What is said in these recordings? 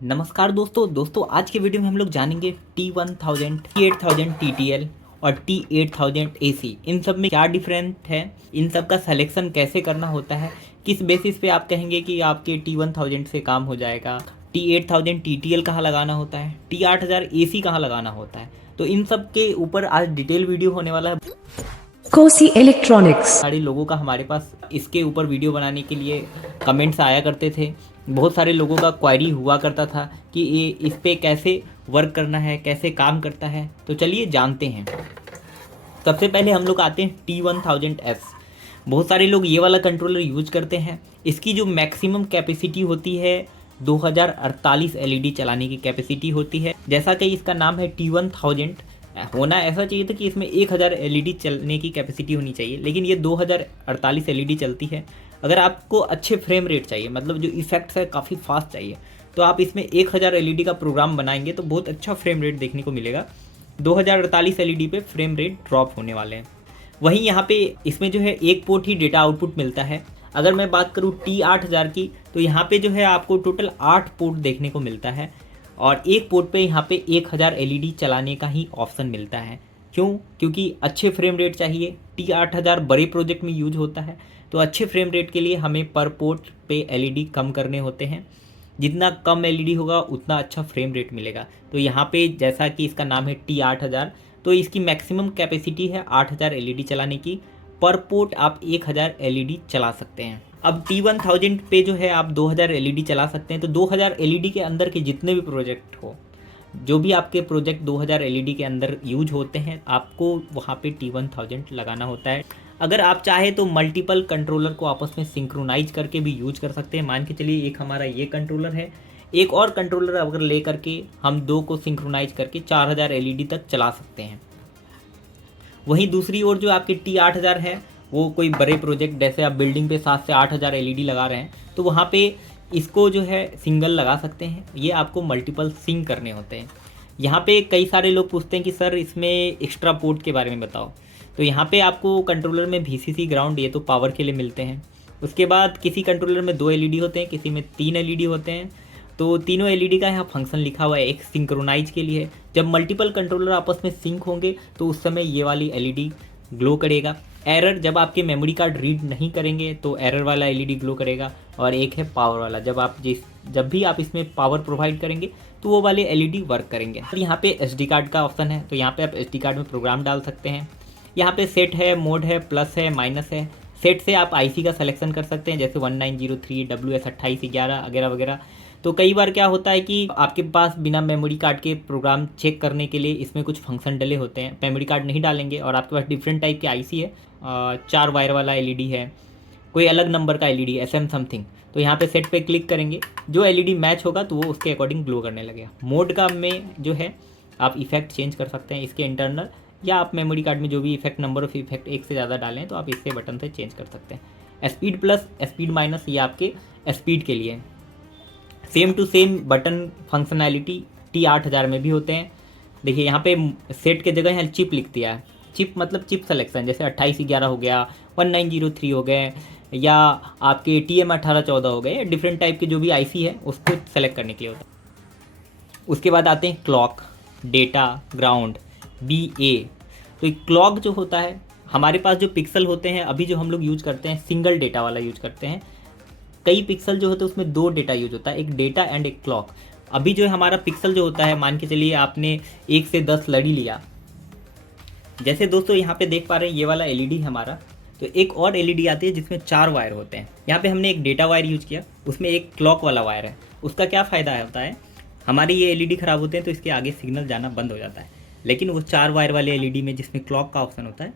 नमस्कार दोस्तों आज के वीडियो में हम लोग जानेंगे T1000, T8000 TTL और T8000 AC। इन सब में क्या डिफरेंट है, इन सब का सिलेक्शन कैसे करना होता है, किस बेसिस पे आप कहेंगे कि आपके T1000 से काम हो जाएगा, T8000 TTL कहाँ लगाना होता है, T8000 AC कहाँ लगाना होता है। तो इन सब के ऊपर आज डिटेल वीडियो होने वाला है। कोसी इलेक्ट्रॉनिक्स। सारे लोगों का हमारे पास इसके ऊपर वीडियो बनाने के लिए कमेंट्स आया करते थे। बहुत सारे लोगों का क्वेरी हुआ करता था कि ये इस पे कैसे वर्क करना है, कैसे काम करता है। तो चलिए जानते हैं। सबसे पहले हम लोग आते हैं T1000S। बहुत सारे लोग ये वाला कंट्रोलर यूज करते हैं। इसकी जो मैक्सिमम कैपेसिटी होती है 2048 एलईडी चलाने की कैपेसिटी होती है। जैसा कि इसका नाम है T1000, होना ऐसा चाहिए था कि इसमें 1000 एलईडी चलने की कैपेसिटी होनी चाहिए, लेकिन ये 2048 एलईडी चलती है। अगर आपको अच्छे फ्रेम रेट चाहिए, मतलब जो इफेक्ट्स है काफ़ी फास्ट चाहिए, तो आप इसमें 1000 एलईडी का प्रोग्राम बनाएंगे तो बहुत अच्छा फ्रेम रेट देखने को मिलेगा। 2048 एलईडी पे फ्रेम रेट ड्रॉप होने वाले हैं। वहीं यहाँ पे इसमें जो है एक पोर्ट ही डेटा आउटपुट मिलता है। अगर मैं बात करूँ T8000 की, तो यहाँ पे जो है आपको टोटल 8 पोर्ट देखने को मिलता है और एक पोर्ट पे यहाँ पे 1000 एलईडी चलाने का ही ऑप्शन मिलता है। क्यों? क्योंकि अच्छे फ्रेम रेट चाहिए। T8000 बड़े प्रोजेक्ट में यूज होता है, तो अच्छे फ्रेम रेट के लिए हमें पर पोर्ट पे एलईडी कम करने होते हैं। जितना कम एलईडी होगा उतना अच्छा फ्रेम रेट मिलेगा। तो यहाँ पे जैसा कि इसका नाम है T8000, तो इसकी मैक्सिमम कैपेसिटी है 8000 एलईडी चलाने की। पर पोर्ट आप 1000 एलईडी चला सकते हैं। अब T1000 पे जो है आप 2000 एलईडी चला सकते हैं। तो 2000 एलईडी के अंदर के जितने भी प्रोजेक्ट हो, जो भी आपके प्रोजेक्ट 2000 एलईडी के अंदर यूज होते हैं, आपको वहाँ पे T1000 लगाना होता है। अगर आप चाहे तो मल्टीपल कंट्रोलर को आपस में सिंक्रोनाइज करके भी यूज कर सकते हैं। मान के चलिए एक हमारा ये कंट्रोलर है, एक और कंट्रोलर अगर ले करके हम दो को सिंक्रोनाइज करके 4000 एलईडी तक चला सकते हैं। वहीं दूसरी ओर जो आपके T8000 है, वो कोई बड़े प्रोजेक्ट जैसे आप बिल्डिंग पे 7 से 8000 एलईडी लगा रहे हैं, तो वहाँ पे इसको जो है सिंगल लगा सकते हैं। ये आपको मल्टीपल सिंक करने होते हैं। यहाँ पे कई सारे लोग पूछते हैं कि सर इसमें एक्स्ट्रा पोर्ट के बारे में बताओ। तो यहाँ पे आपको कंट्रोलर में VCC ग्राउंड, ये तो पावर के लिए मिलते हैं। उसके बाद किसी कंट्रोलर में 2 एलईडी होते हैं, किसी में 3 एलईडी होते हैं। तो तीनों एलईडी का यहाँ फंक्शन लिखा हुआ है। एक सिंक्रोनाइज के लिए, जब मल्टीपल कंट्रोलर आपस में सिंक होंगे तो उस समय ये वाली एलईडी ग्लो करेगा। एरर, जब आपके मेमोरी कार्ड रीड नहीं करेंगे तो एरर वाला एलईडी ग्लो करेगा। और एक है पावर वाला, जब भी आप इसमें पावर प्रोवाइड करेंगे तो वो वाले एलईडी वर्क करेंगे। और यहाँ पे SD कार्ड का ऑप्शन है, तो यहाँ पे आप SD कार्ड में प्रोग्राम डाल सकते हैं। यहाँ पे सेट है, मोड है, प्लस है, माइनस है। सेट से आप IC का सिलेक्शन कर सकते हैं, जैसे 1903 WS2811 वगैरह वगैरह। तो कई बार क्या होता है कि आपके पास बिना मेमोरी कार्ड के प्रोग्राम चेक करने के लिए इसमें कुछ फंक्शन डले होते हैं, मेमोरी कार्ड नहीं डालेंगे और आपके पास डिफरेंट टाइप के IC है, 4 वायर वाला LED है, कोई अलग नंबर का LED SM समथिंग। तो यहाँ पे सेट पे क्लिक करेंगे, जो LED मैच होगा तो वो उसके अकॉर्डिंग ग्लो करने लगेगा। मोड का में जो है आप इफेक्ट चेंज कर सकते हैं इसके इंटरनल, या आप मेमोरी कार्ड में जो भी इफेक्ट, नंबर ऑफ इफेक्ट एक से ज़्यादा डालें तो आप इससे बटन से चेंज कर सकते हैं। स्पीड प्लस, स्पीड माइनस, ये आपके स्पीड के लिए। Same to same button functionality T8000 में भी होते हैं। देखिए यहाँ पे सेट के जगह यहाँ चिप लिख दिया है। चिप मतलब चिप सिलेक्शन, जैसे 2811 हो गया, 1903 हो गए, या आपके TM1814 हो गए, डिफरेंट टाइप के जो भी IC है उसको सेलेक्ट करने के लिए होता है। उसके बाद आते हैं क्लॉक, डेटा, ग्राउंड, BA। तो ये क्लॉक जो होता है, हमारे पास जो पिक्सल होते हैं अभी जो हम लोग यूज करते हैं, सिंगल डेटा वाला यूज करते हैं। कई पिक्सल जो होते हैं उसमें 2 डेटा यूज होता है, एक डेटा एंड एक क्लॉक। अभी जो है हमारा पिक्सल जो होता है, मान के चलिए आपने 1 से 10 लड़ी लिया। जैसे दोस्तों यहाँ पे देख पा रहे हैं ये वाला LED हमारा, तो एक और LED आती है जिसमें 4 वायर होते हैं। यहाँ पे हमने एक डेटा वायर यूज किया, उसमें एक क्लॉक वाला वायर है। उसका क्या फ़ायदा होता है, हमारे ये LED ख़राब होते हैं तो इसके आगे सिग्नल जाना बंद हो जाता है। लेकिन वो 4 वायर वाले LED में जिसमें क्लॉक का ऑप्शन होता है,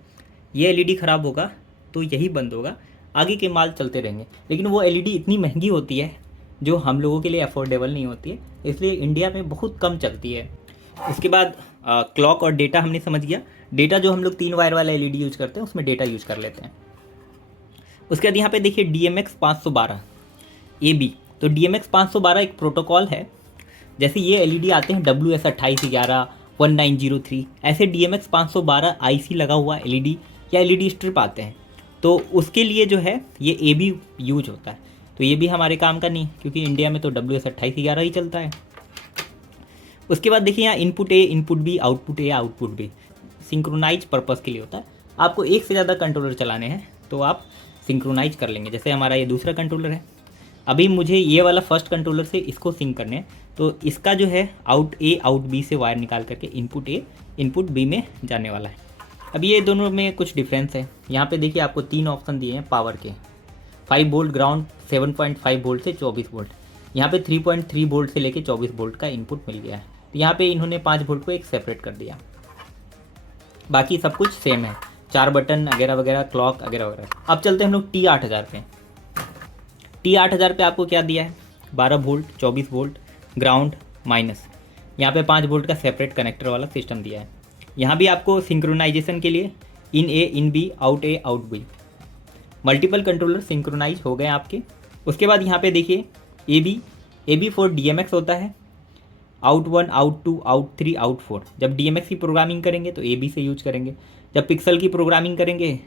ये LED ख़राब होगा तो यही बंद होगा, आगे के माल चलते रहेंगे। लेकिन वो LED इतनी महंगी होती है जो हम लोगों के लिए अफोर्डेबल नहीं होती है, इसलिए इंडिया में बहुत कम चलती है। इसके बाद क्लॉक और डेटा हमने समझ गया। डेटा जो हम लोग 3 वायर वाला LED यूज करते हैं उसमें डेटा यूज कर लेते हैं। उसके बाद यहाँ पे देखिए DMX 512 AB। तो DMX 512 एक प्रोटोकॉल है। जैसे ये LED आते हैं WS2811, 1903, ऐसे DMX 512 IC लगा हुआ LED या LED स्ट्रिप आते हैं। तो उसके लिए जो है ये AB यूज होता है। तो ये भी हमारे काम का नहीं, क्योंकि इंडिया में तो WS2811 ही चलता है। उसके बाद देखिए यहाँ input A, input B, output A, output B, synchronise purpose के लिए होता है। आपको एक से ज़्यादा कंट्रोलर चलाने हैं तो आप सिंक्रोनाइज कर लेंगे। जैसे हमारा ये दूसरा कंट्रोलर है, अभी मुझे ये वाला फर्स्ट कंट्रोलर से इसको सिंक करने हैं, तो इसका जो है आउट ए आउट बी से वायर निकाल करके इनपुट ए इनपुट बी में जाने वाला है। अब ये दोनों में कुछ डिफरेंस है। यहाँ पे देखिए आपको 3 ऑप्शन दिए हैं पावर के, 5 वोल्ट ग्राउंड, 7.5 वोल्ट से 24 वोल्ट। यहाँ पे 3.3 वोल्ट से लेके 24 वोल्ट का इनपुट मिल गया है। तो यहाँ पे इन्होंने 5 वोल्ट को एक सेपरेट कर दिया। बाकी सब कुछ सेम है, 4 बटन वगैरह वगैरह, क्लॉक वगैरह वगैरह। अब चलते हैं हम लोग T8000 पे। T8000 पे आपको क्या दिया है, 12 वोल्ट, 24 वोल्ट, ग्राउंड, माइनस। यहाँ पे 5 वोल्ट का सेपरेट कनेक्टर वाला सिस्टम दिया है। यहाँ भी आपको सिंक्रोनाइजेशन के लिए in A, in B, out A, out B, multiple controller synchronize हो गए आपके। उसके बाद यहाँ पे देखिए ए बी फॉर DMX होता है, आउट 1, आउट 2, आउट 3, आउट 4। जब DMX की प्रोग्रामिंग करेंगे तो ए बी से यूज करेंगे। जब पिक्सल की प्रोग्रामिंग करेंगे,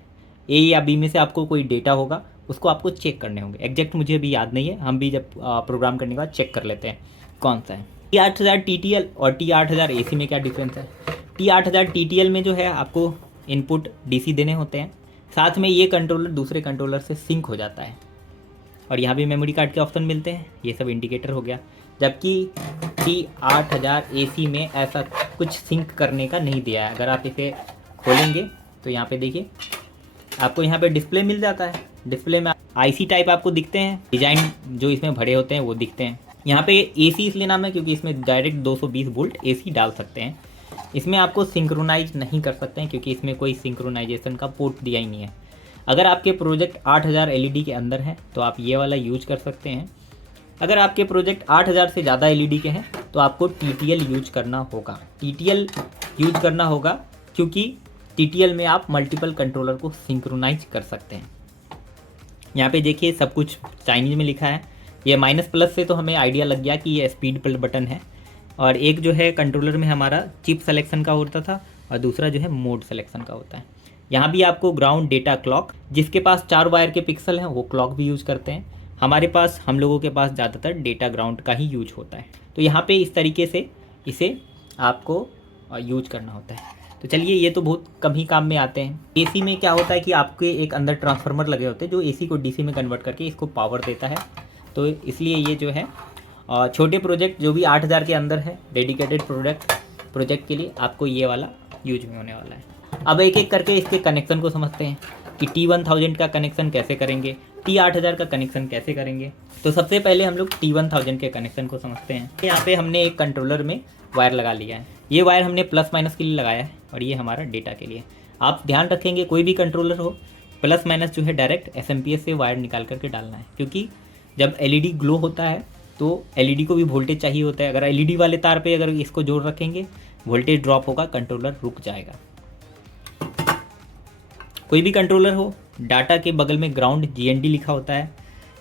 ए या बी में से आपको कोई डेटा होगा उसको आपको चेक करने होंगे। एग्जैक्ट मुझे अभी याद नहीं है, हम भी जब प्रोग्राम करने के बाद चेक कर लेते हैं कौन सा है। T8000 TTL और T8000 AC में क्या डिफरेंस है। T8000 TTL में जो है आपको इनपुट DC देने होते हैं, साथ में ये कंट्रोलर दूसरे कंट्रोलर से सिंक हो जाता है, और यहाँ भी मेमोरी कार्ड के ऑप्शन मिलते हैं। ये सब इंडिकेटर हो गया। जबकि T8000 AC में ऐसा कुछ सिंक करने का नहीं दिया है। अगर आप इसे खोलेंगे तो यहाँ पे देखिए आपको यहाँ पे डिस्प्ले मिल जाता है। डिस्प्ले में IC टाइप आपको दिखते हैं, डिज़ाइन जो इसमें भरे होते हैं वो दिखते हैं। यहाँ पे AC इसलिए नाम है क्योंकि इसमें डायरेक्ट 220 वोल्ट AC डाल सकते हैं। इसमें आपको सिंक्रोनाइज नहीं कर सकते हैं क्योंकि इसमें कोई सिंक्रोनाइजेशन का पोर्ट दिया ही नहीं है। अगर आपके प्रोजेक्ट 8000 LED के अंदर है तो आप ये वाला यूज कर सकते हैं। अगर आपके प्रोजेक्ट 8000 से ज़्यादा LED के हैं तो आपको TTL यूज करना होगा। TTL यूज करना होगा क्योंकि TTL में आप मल्टीपल कंट्रोलर को सिंक्रोनाइज कर सकते हैं। यहाँ पे देखिए सब कुछ चाइनीज में लिखा है। ये माइनस प्लस से तो हमें आइडिया लग गया कि ये स्पीड बटन है, और एक जो है कंट्रोलर में हमारा चिप सेलेक्शन का होता था और दूसरा जो है मोड सेलेक्शन का होता है। यहाँ भी आपको ग्राउंड, डेटा, क्लॉक, जिसके पास 4 वायर के पिक्सल हैं वो क्लॉक भी यूज़ करते हैं। हम लोगों के पास ज़्यादातर डेटा ग्राउंड का ही यूज होता है। तो यहाँ पे इस तरीके से इसे आपको यूज करना होता है। तो चलिए, ये तो बहुत कम ही काम में आते हैं। AC में क्या होता है कि आपके एक अंदर ट्रांसफार्मर लगे होते हैं जो AC को DC में कन्वर्ट करके इसको पावर देता है। तो इसलिए ये जो है छोटे प्रोजेक्ट जो भी 8000 के अंदर है, डेडिकेटेड प्रोजेक्ट के लिए आपको ये वाला यूज में होने वाला है। अब एक एक करके इसके कनेक्शन को समझते हैं कि T1000 का कनेक्शन कैसे करेंगे, T8000 का कनेक्शन कैसे करेंगे। तो सबसे पहले हम लोग T1000 के कनेक्शन को समझते हैं। यहाँ पे हमने एक कंट्रोलर में वायर लगा लिया है। ये वायर हमने प्लस माइनस के लिए लगाया है और ये हमारा डेटा के लिए। आप ध्यान रखेंगे कोई भी कंट्रोलर हो, प्लस माइनस जो है डायरेक्ट SMPS से वायर निकाल करके डालना है, क्योंकि जब LED ग्लो होता है तो LED को भी वोल्टेज चाहिए होता है। अगर LED वाले तार पे अगर इसको जोड़ रखेंगे, वोल्टेज ड्रॉप होगा, कंट्रोलर रुक जाएगा। कोई भी कंट्रोलर हो, डाटा के बगल में ग्राउंड GND लिखा होता है,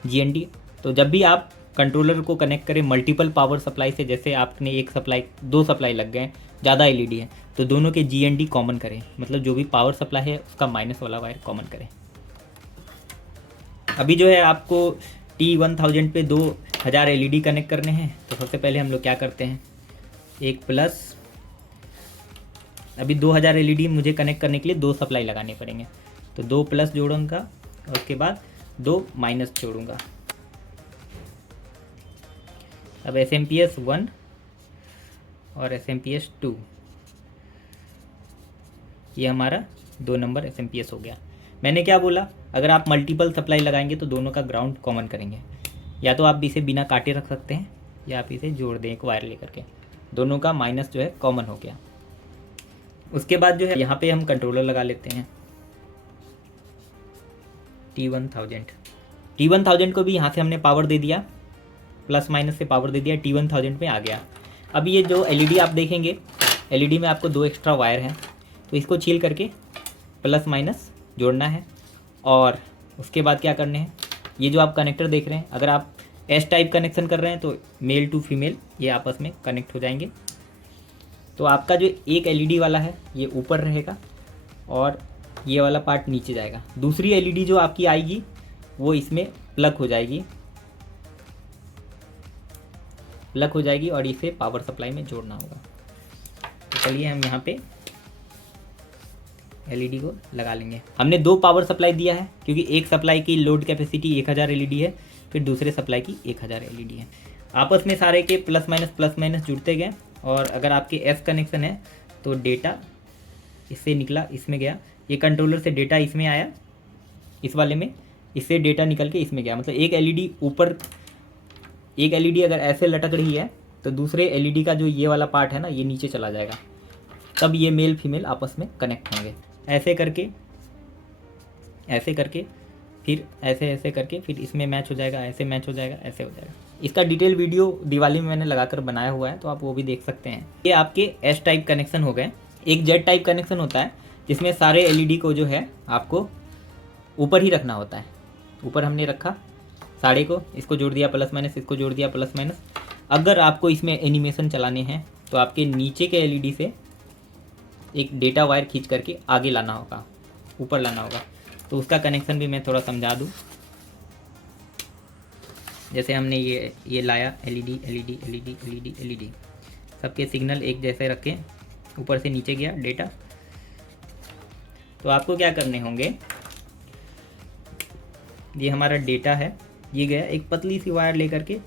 GND। तो जब भी आप कंट्रोलर को कनेक्ट करें मल्टीपल पावर सप्लाई से, जैसे आपने एक सप्लाई, 2 सप्लाई लग गए, ज़्यादा LED है, तो दोनों के GND कॉमन करें, मतलब जो भी पावर सप्लाई है उसका माइनस वाला वायर कॉमन करें। अभी जो है आपको T1000 पे 2000 LED कनेक्ट करने हैं। तो सबसे पहले हम लोग क्या करते हैं, एक प्लस, अभी 2000 LED मुझे कनेक्ट करने के लिए 2 सप्लाई लगाने पड़ेंगे, तो 2 प्लस जोड़ूंगा और उसके बाद 2 माइनस जोड़ूंगा। अब SMPS 1 और SMPS 2, ये हमारा 2 नंबर SMPS हो गया। मैंने क्या बोला, अगर आप मल्टीपल सप्लाई लगाएंगे तो दोनों का ग्राउंड कॉमन करेंगे। या तो आप इसे बिना काटे रख सकते हैं या आप इसे जोड़ दें एक वायर लेकर के, दोनों का माइनस जो है कॉमन हो गया। उसके बाद जो है यहाँ पे हम कंट्रोलर लगा लेते हैं T1000 को भी यहाँ से हमने पावर दे दिया, प्लस माइनस से पावर दे दिया, T1000 में आ गया। अब ये जो LED आप देखेंगे, LED में आपको 2 एक्स्ट्रा वायर हैं, तो इसको छील करके प्लस माइनस जोड़ना है। और उसके बाद क्या करने हैं, ये जो आप कनेक्टर देख रहे हैं, अगर आप S टाइप कनेक्शन कर रहे हैं तो मेल टू फीमेल ये आपस में कनेक्ट हो जाएंगे। तो आपका जो एक LED वाला है ये ऊपर रहेगा और ये वाला पार्ट नीचे जाएगा। दूसरी LED जो आपकी आएगी वो इसमें प्लग हो जाएगी, प्लग हो जाएगी और इसे पावर सप्लाई में जोड़ना होगा। तो चलिए हम यहाँ पे एलईडी को लगा लेंगे। हमने 2 पावर सप्लाई दिया है क्योंकि एक सप्लाई की लोड कैपेसिटी 1000 एलईडी है, फिर दूसरे सप्लाई की 1000 एलईडी है। आपस में सारे के प्लस माइनस जुड़ते गए और अगर आपके एस कनेक्शन है तो डेटा इससे निकला इसमें गया, ये कंट्रोलर से डेटा इसमें आया इस वाले में, इससे डेटा निकल के इसमें गया। मतलब एक एलईडी ऊपर, एक एलईडी अगर ऐसे लटक रही है तो दूसरे एलईडी का जो ये वाला पार्ट है ना ये नीचे चला जाएगा, तब ये मेल फीमेल आपस में कनेक्ट होंगे। ऐसे करके फिर ऐसे करके फिर इसमें मैच हो जाएगा, ऐसे मैच हो जाएगा, ऐसे हो जाएगा। इसका डिटेल वीडियो दिवाली में मैंने लगाकर बनाया हुआ है तो आप वो भी देख सकते हैं। ये आपके एस टाइप कनेक्शन हो गए। एक जेड टाइप कनेक्शन होता है जिसमें सारे एलईडी को जो है आपको ऊपर ही रखना होता है। ऊपर हमने रखा सारे को, इसको जोड़ दिया प्लस माइनस, इसको जोड़ दिया प्लस माइनस। अगर आपको इसमें एनिमेशन चलाने हैं तो आपके नीचे के एलईडी से एक डेटा वायर खींच करके आगे लाना होगा, ऊपर लाना होगा। तो उसका कनेक्शन भी मैं थोड़ा समझा दूँ। जैसे हमने ये लाया एलईडी, सबके सिग्नल एक जैसे रखे, ऊपर से नीचे गया डेटा। तो आपको क्या करने होंगे, ये हमारा डेटा है, ये गया, एक पतली सी वायर लेकर के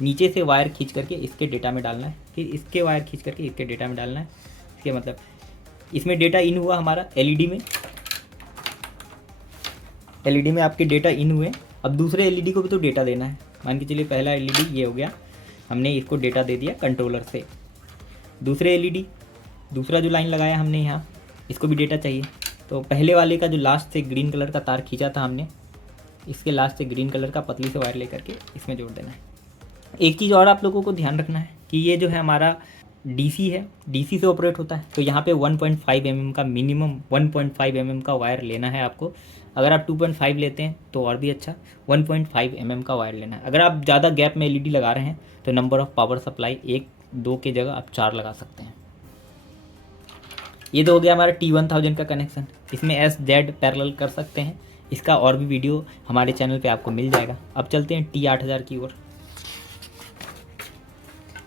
नीचे से वायर खींच करके इसके डेटा में डालना है, फिर इसके वायर खींच करके इसके डेटा में डालना है। इसके मतलब इसमें डेटा इन हुआ हमारा एलईडी में आपके डेटा इन हुए। अब दूसरे एलईडी को भी तो डेटा देना है। मान के चलिए पहला एलईडी ये हो गया, हमने इसको डेटा दे दिया कंट्रोलर से। दूसरे एलईडी, दूसरा जो लाइन लगाया हमने यहाँ, इसको भी डेटा चाहिए। तो पहले वाले का जो लास्ट से ग्रीन कलर का तार खींचा था हमने, इसके लास्ट से ग्रीन कलर का पतली से वायर लेकर के इसमें जोड़ देना है। एक चीज़ और आप लोगों को ध्यान रखना है कि ये जो है हमारा डीसी है, डीसी से ऑपरेट होता है। तो यहाँ पे 1.5 mm का मिनिमम 1.5 mm का वायर लेना है आपको। अगर आप 2.5 लेते हैं तो और भी अच्छा, 1.5 mm का वायर लेना है। अगर आप ज़्यादा गैप में एलईडी लगा रहे हैं तो नंबर ऑफ़ पावर सप्लाई 1-2 की जगह आप 4 लगा सकते हैं। ये तो हो गया हमारा T1000 का कनेक्शन। इसमें SZ पैरेलल कर सकते हैं। इसका और भी वीडियो हमारे चैनल पे आपको मिल जाएगा। अब चलते हैं T8000 की ओर।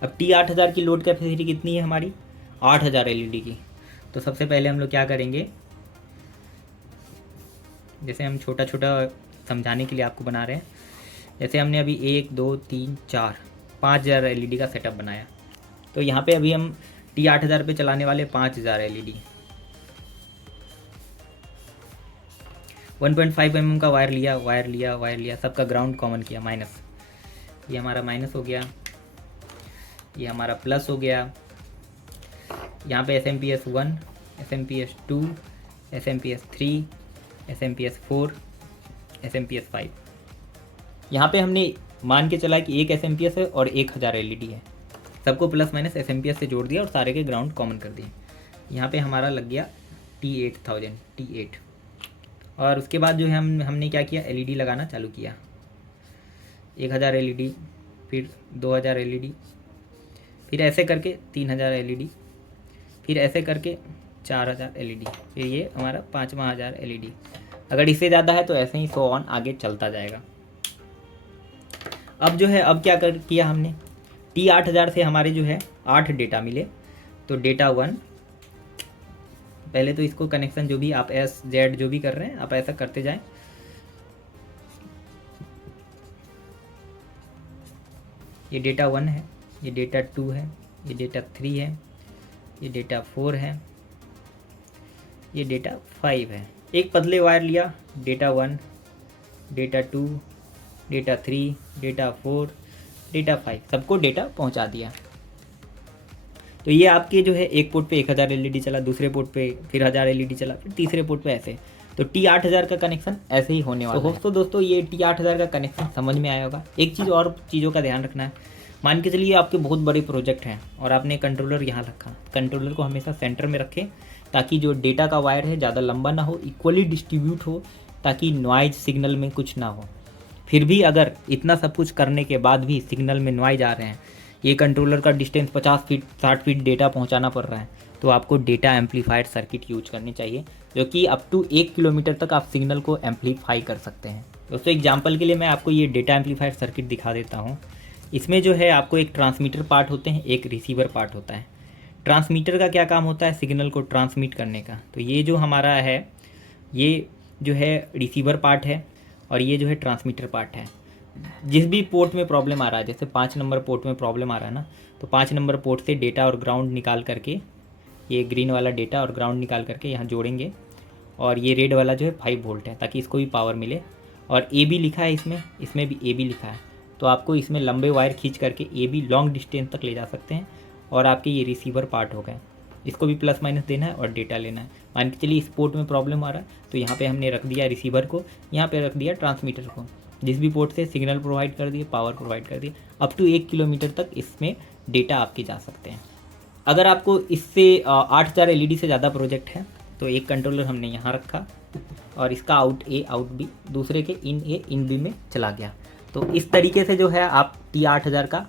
अब T8000 की लोड कैपेसिटी कितनी है हमारी, 8000 एलईडी की। तो सबसे पहले हम लोग क्या करेंगे, जैसे हम छोटा छोटा समझाने के लिए आपको बना रहे हैं। जैसे हमने अभी 1 2 3 4 5000 एलईडी का सेटअप बनाया। तो यहाँ पे अभी हम T8000 पे चलाने वाले 5000 एलईडी, 1.5 mm का वायर लिया, सबका ग्राउंड कॉमन किया, माइनस। ये हमारा माइनस हो गया, ये हमारा प्लस हो गया। यहाँ पे SMPS 1, SMPS 2, SMPS 3, SMPS 4, SMPS 5। यहाँ पे हमने मान के चला कि एक SMPS है और 1000 एलईडी है। सबको प्लस माइनस SMPS से जोड़ दिया और सारे के ग्राउंड कॉमन कर दिए। यहाँ पे हमारा लग गया T8000, T8। और उसके बाद जो है हमने क्या किया, एलईडी लगाना चालू किया। 1000 एलईडी, फिर 2000 एलईडी, फिर ऐसे करके 3000 एलईडी, फिर ऐसे करके 4000 एलईडी, फिर ये हमारा 5000 एलईडी। अगर इससे ज़्यादा है तो ऐसे ही 100 ऑन आगे चलता जाएगा। अब जो है अब क्या किया हमने, T8000 से हमारे जो है 8 डेटा मिले। तो डेटा 1, पहले तो इसको कनेक्शन जो भी आप SZ जो भी कर रहे हैं आप ऐसा करते जाएं। ये डेटा 1 है, ये डेटा 2 है, ये डेटा 3 है, ये डेटा 4 है, ये डेटा 5 है। एक पतले वायर लिया, data 1, data 2, data 3, data 4, data 5, सबको डेटा पहुंचा दिया। तो ये आपके जो है एक पोर्ट पे 1000 एलईडी चला, दूसरे पोर्ट पे फिर 1000 एलईडी चला, फिर तीसरे पोर्ट पे ऐसे। तो T8000 का कनेक्शन ऐसे ही होने वाला है। तो दोस्तों ये T8000 का कनेक्शन समझ में आया होगा। एक चीज़ और चीज़ों का ध्यान रखना है। मान के चलिए आपके बहुत बड़े प्रोजेक्ट हैं और आपने कंट्रोलर यहाँ रखा, कंट्रोलर को हमेशा सेंटर में रखें ताकि जो डेटा का वायर है ज़्यादा लंबा ना हो, इक्वली डिस्ट्रीब्यूट हो, ताकि नॉइज सिग्नल में कुछ ना हो। फिर भी अगर इतना सब कुछ करने के बाद भी सिग्नल में नॉइज आ रहे हैं, ये कंट्रोलर का डिस्टेंस 50 फीट 60 फीट डेटा पहुंचाना पड़ रहा है, तो आपको डेटा एम्पलीफायर सर्किट यूज करनी चाहिए, जो कि अप टू 1 किलोमीटर तक आप सिग्नल को एम्पलीफाई कर सकते हैं। दोस्तों एग्जांपल के लिए मैं आपको ये डेटा एम्पलीफायर सर्किट दिखा देता हूँ। इसमें जो है आपको एक ट्रांसमीटर पार्ट होते हैं, एक रिसीवर पार्ट होता है। ट्रांसमीटर का क्या काम होता है? सिग्नल को ट्रांसमिट करने का। तो ये जो हमारा है, ये जो है रिसीवर पार्ट है और ये जो है ट्रांसमीटर पार्ट है। जिस भी पोर्ट में प्रॉब्लम आ रहा है, जैसे 5 नंबर पोर्ट में प्रॉब्लम आ रहा है ना, तो 5 नंबर पोर्ट से डेटा और ग्राउंड निकाल करके, ये ग्रीन वाला डेटा और ग्राउंड निकाल करके यहाँ जोड़ेंगे, और ये रेड वाला जो है 5 वोल्ट है, ताकि इसको भी पावर मिले। और ए बी लिखा है इसमें भी ए बी लिखा है, तो आपको इसमें लंबे वायर खींच करके ए बी लॉन्ग डिस्टेंस तक ले जा सकते हैं। और आपके ये रिसीवर पार्ट हो गए, इसको भी प्लस माइनस देना है और डेटा लेना है। मान के चलिए इस पोर्ट में प्रॉब्लम आ रहा है, तो यहाँ पे हमने रख दिया रिसीवर को, यहाँ पे रख दिया ट्रांसमीटर को, जिस भी पोर्ट से सिग्नल प्रोवाइड कर दिए, पावर प्रोवाइड कर दिए। अप टू 1 किलोमीटर तक इसमें डेटा आपके जा सकते हैं। अगर आपको इससे 8000 एलईडी से ज़्यादा प्रोजेक्ट है, तो एक कंट्रोलर हमने यहाँ रखा और इसका आउट ए आउट बी दूसरे के इन ए इन बी में चला गया। तो इस तरीके से जो है आप T8000 का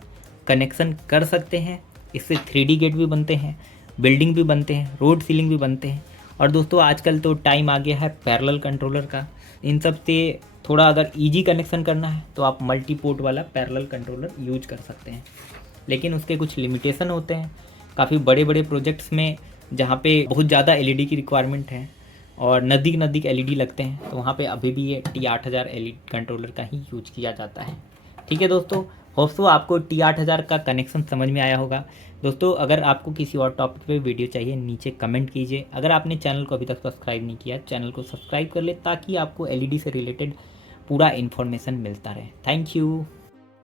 कनेक्शन कर सकते हैं। इससे 3D गेट भी बनते हैं, बिल्डिंग भी बनते हैं, रोड सीलिंग भी बनते हैं। और दोस्तों आजकल तो टाइम आ गया है पैरेलल कंट्रोलर का। इन सब से थोड़ा अगर इजी कनेक्शन करना है तो आप मल्टी पोर्ट वाला पैरेलल कंट्रोलर यूज कर सकते हैं, लेकिन उसके कुछ लिमिटेशन होते हैं। काफ़ी बड़े बड़े प्रोजेक्ट्स में जहाँ पे बहुत ज़्यादा एलईडी की रिक्वायरमेंट है और नज़दीक एलईडी लगते हैं, तो वहाँ पे अभी भी ये T8000 एलईडी कंट्रोलर का ही यूज किया जाता है। ठीक है दोस्तों, होप्सो आपको T8000 का कनेक्शन समझ में आया होगा। दोस्तों अगर आपको किसी और टॉपिक पे वीडियो चाहिए, नीचे कमेंट कीजिए। अगर आपने चैनल को अभी तक सब्सक्राइब नहीं किया, चैनल को सब्सक्राइब कर ले, ताकि आपको एलईडी से रिलेटेड पूरा इन्फॉर्मेशन मिलता रहे। Thank you.